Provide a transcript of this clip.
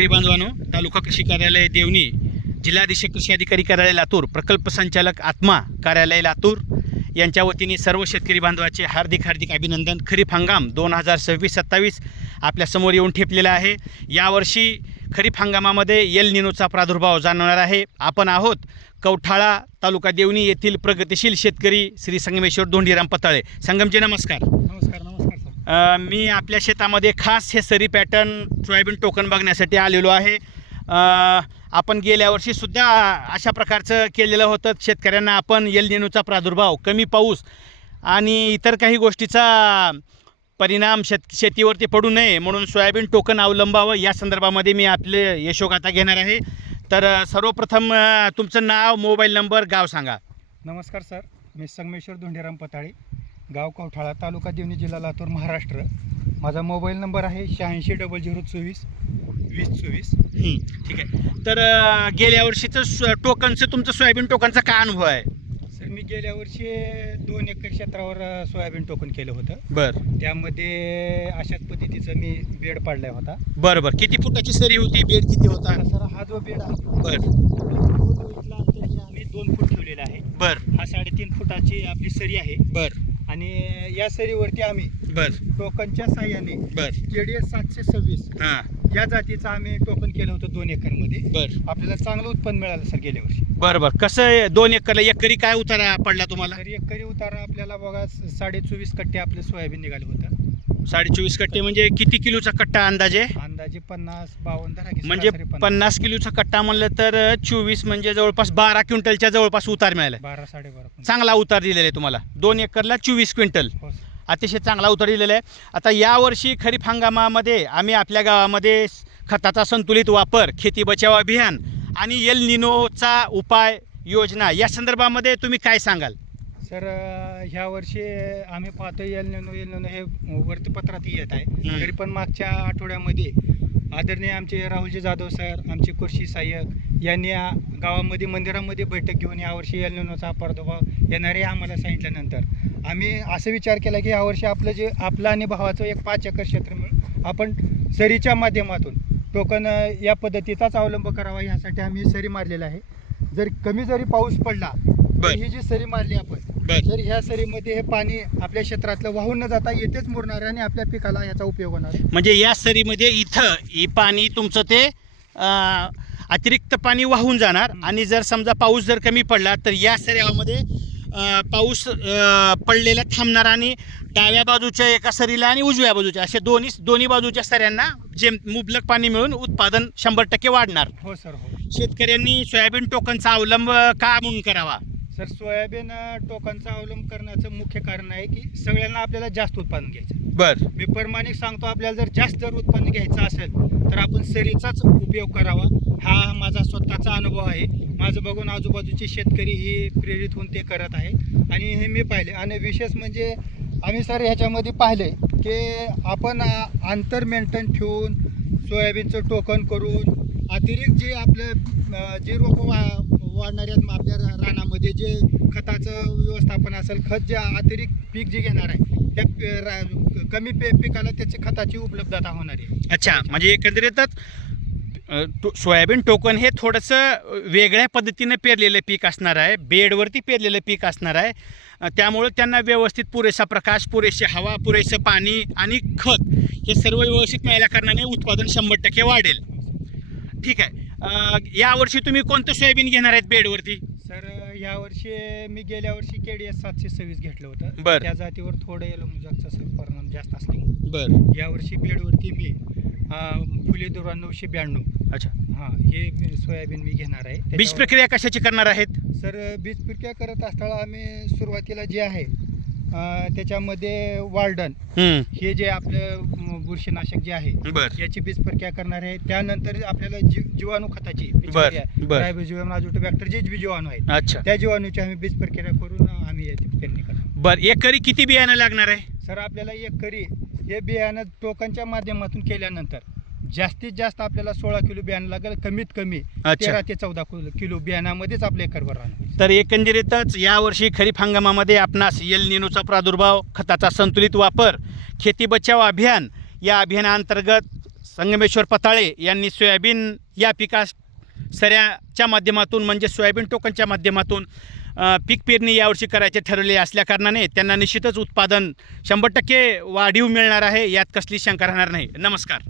शेतकरी बांधवांनो, तालुका कृषी कार्यालय देवणी, जिल्हाधीशक कृषी अधिकारी कार्यालय लातूर, प्रकल्प संचालक आत्मा कार्यालय लातूर यांच्या वतीने सर्व शेतकरी बांधवाचे हार्दिक अभिनंदन. खरीप हंगाम 2026-27 आपल्यासमोर येऊन ठेपलेला आहे. यावर्षी खरीप हंगामामध्ये एल निनोचा प्रादुर्भाव जाणवणार आहे. आपण आहोत कवठाळा तालुका देवणी येथील प्रगतिशील शेतकरी श्री संगमेश्वर धोंडीराम पताळे. संगमजी नमस्कार. नमस्कार सर. मी आपल्या शेतामध्ये खास हे सरी पॅटर्न सोयाबीन टोकन बघण्यासाठी आलेलो आहे. आपण गेल्या वर्षीसुद्धा अशा प्रकारचं केलेलं होतं. शेतकऱ्यांना आपण एल निनोचा प्रादुर्भाव, कमी पाऊस आणि इतर काही गोष्टीचा परिणाम शेतीवरती पडू नये म्हणून सोयाबीन टोकन अवलंबावं या संदर्भामध्ये मी आपले यशोगाथा घेणार आहे. तर सर्वप्रथम तुमचं नाव, मोबाईल नंबर, गाव सांगा. नमस्कार सर, मी संगमेश्वर धोंडीराम पताळे, गाव कवठाळा, तालुका देवणी, जिल्हा लातूर, महाराष्ट्र. माझा मोबाईल नंबर आहे 8600242024. ठीक आहे. तर गेल्या वर्षीचं टोकनचं, तुमचं सोयाबीन टोकनचा काय अनुभव आहे? सर, मी गेल्या वर्षी 2 एकर क्षेत्रावर सोयाबीन टोकन केलं होतं. बरं. त्यामध्ये अशाच पद्धतीचं मी बेड पाडला होता. बरं. किती फुटाची सरी होती, बेड किती होता? सर, हा जो बेड आहे, बरं, आम्ही 2 फूट ठेवलेला आहे. बरं. हा 3.5 फुटाची आपली सरी आहे. बरं. आणि या सरीवरती आम्ही बरं. टोकनच्या साह्याने बरं. KDS 726 हां. या जातीचं आम्ही टोकन केलं होतं 2 एकरमध्ये. बरं. आपल्याला चांगलं उत्पन्न मिळालं सर गेल्या वर्षी. बरं. कसं आहे 2 एकरला एकरी काय उतारा पडला तुम्हाला? तर एकरी उतारा आपल्याला बघा 24.5 कट्टे आपलं सोयाबीन निघालं होतं. 24.5 कट्टे म्हणजे किती किलोचा कट्टा अंदाजे? अंदाजे 50-52 धरा की म्हणजे सरासरी 50 किलोचा कट्टा म्हणलं तर 24 म्हणजे जवळपास 12 क्विंटलच्या जवळपास उतार मिळाला. 12-12.5 चांगला उतार दिलेला आहे तुम्हाला. 2 एकरला 24 क्विंटल, हो सर. अतिशय चांगला उतार दिलेला आहे. आता यावर्षी खरीप हंगामामध्ये आम्ही आपल्या गावामध्ये खताचा संतुलित वापर, खेती बचाव अभियान आणि एल निनोचा उपाय योजना या संदर्भामध्ये तुम्ही काय सांगाल? सर, ह्या वर्षी आम्ही पाहतो एल निनो हे वृत्तपत्रात येत आहे. तरी पण मागच्या आठवड्यामध्ये आदरणीय आमचे राहुलजी जाधव सर, आमचे कृषी सहाय्यक यांनी गावामध्ये मंदिरामध्ये बैठक घेऊन यावर्षी एल निनोचा प्रादुर्भाव येणार आहे आम्हाला सांगितल्यानंतर आम्ही असं विचार केला की यावर्षी आपलं आणि भावाचं एक 5 एकर क्षेत्र मिळून आपण सरीच्या माध्यमातून टोकन या पद्धतीचाच अवलंब करावा, ह्यासाठी आम्ही सरी मारलेला आहे. जरी पाऊस पडला तर ही जी सरी मारली आपण, तर ह्या सरीमध्ये हे पाणी आपल्या क्षेत्रातलं वाहून न जाता येतेच मुरणार आणि आपल्या पिकाला याचा उपयोग होणार. म्हणजे या सरीमध्ये इथं ही पाणी तुमचं ते अतिरिक्त पाणी वाहून जाणार आणि जर समजा पाऊस जर कमी पडला तर या सरीमध्ये पाऊस पडलेला थांबणार आणि डाव्या बाजूच्या एका सरीला आणि उजव्या बाजूच्या असे दोन्ही बाजूच्या सऱ्यांना जे मुबलक पाणी मिळून उत्पादन 100% वाढणार. हो सर, हो. शेतकऱ्यांनी सोयाबीन टोकनचा अवलंब का म्हणून करावा? सर, सोयाबीन टोकनचा अवलंब करण्याचं मुख्य कारण आहे की सगळ्यांना आपल्याला जास्त उत्पादन घ्यायचं. बरं. मी प्रामाणिक सांगतो, आपल्याला जर उत्पन्न घ्यायचं असेल तर आपण सरीचाच उपयोग करावा. हा माझा स्वतःचा अनुभव आहे. माझं बघून आजूबाजूचे शेतकरी हे प्रेरित होऊन ते करत आहे आणि हे मी पाहिले. आणि विशेष म्हणजे आम्ही सर ह्याच्यामध्ये पाहिले की आपण अंतर मेंटेन ठेवून सोयाबीनचं टोकन करून अतिरिक्त जे आपलं जे रोपं वाढणाऱ्या आपल्या रानामध्ये जे खताचं व्यवस्थापन असेल, खत जे अतिरिक्त पीक जे घेणार आहे त्या कमी पिकाला त्याची खताची उपलब्धता होणार आहे. अच्छा, म्हणजे एकंदरीतच सोयाबीन टोकन हे थोडंसं वेगळ्या पद्धतीने पेरलेलं पीक असणार आहे, बेडवरती पेरलेलं पीक असणार आहे. त्यामुळे त्यांना व्यवस्थित पुरेसा प्रकाश, पुरेशी हवा, पुरेसं पाणी आणि खत हे सर्व व्यवस्थित मिळाल्या कारणाने उत्पादन 100% वाढेल. ठीक आहे. यावर्षी तुम्ही कोणतं सोयाबीन घेणार आहेत बेडवरती? सर, यावर्षी मी गेल्या वर्षी KDS 726 घेतलं होतं. बरं. त्या जातीवर थोडं येलोमुजाचा परिणाम जास्त असले. बरं. यावर्षी बेडवरती मी फुले दुर्वा 992. अच्छा. हां, हे सोयाबीन मी घेणार आहे. बीज प्रक्रिया कशाची करणार आहेत? सर, बीज प्रक्रिया करत असताना आम्ही सुरुवातीला जे आहे त्याच्यामध्ये वाल्डन हे जे आपलं बुरशीनाशक जे आहे याची बीज प्रक्रिया करणार आहे. त्यानंतर आपल्याला जीवाणू खताची रायझोबियम अझोटोबॅक्टर जे जीवाणू आहेत, अच्छा, त्या जीवाणूची आम्ही बीज प्रक्रिया करून आम्ही याची पेरणी करणार. बरं. एकरी किती बियाणं लागणार आहे? सर, आपल्याला एकरी हे बियाणं टोकनच्या माध्यमातून केल्यानंतर जास्तीत जास्त आपल्याला 16 किलो बियाणं लागेल. कमीत कमी 13 ते 14 किलो बियाणामध्येच आपल्या एकरभर राहणार. तर एकंदरीतच यावर्षी खरीप हंगामामध्ये आपणास एल निनोचा प्रादुर्भाव, खताचा संतुलित वापर, खेती बचाव अभियान या अभियानाअंतर्गत संगमेश्वर पताळे यांनी सोयाबीन या पिकास सऱ्याच्या माध्यमातून म्हणजे सोयाबीन टोकनच्या माध्यमातून पीक पेरणी यावर्षी करायचे ठरवले असल्याकारणाने त्यांना निश्चितच उत्पादन 100% वाढीव मिळणार आहे, यात कसली शंका राहणार नाही. नमस्कार.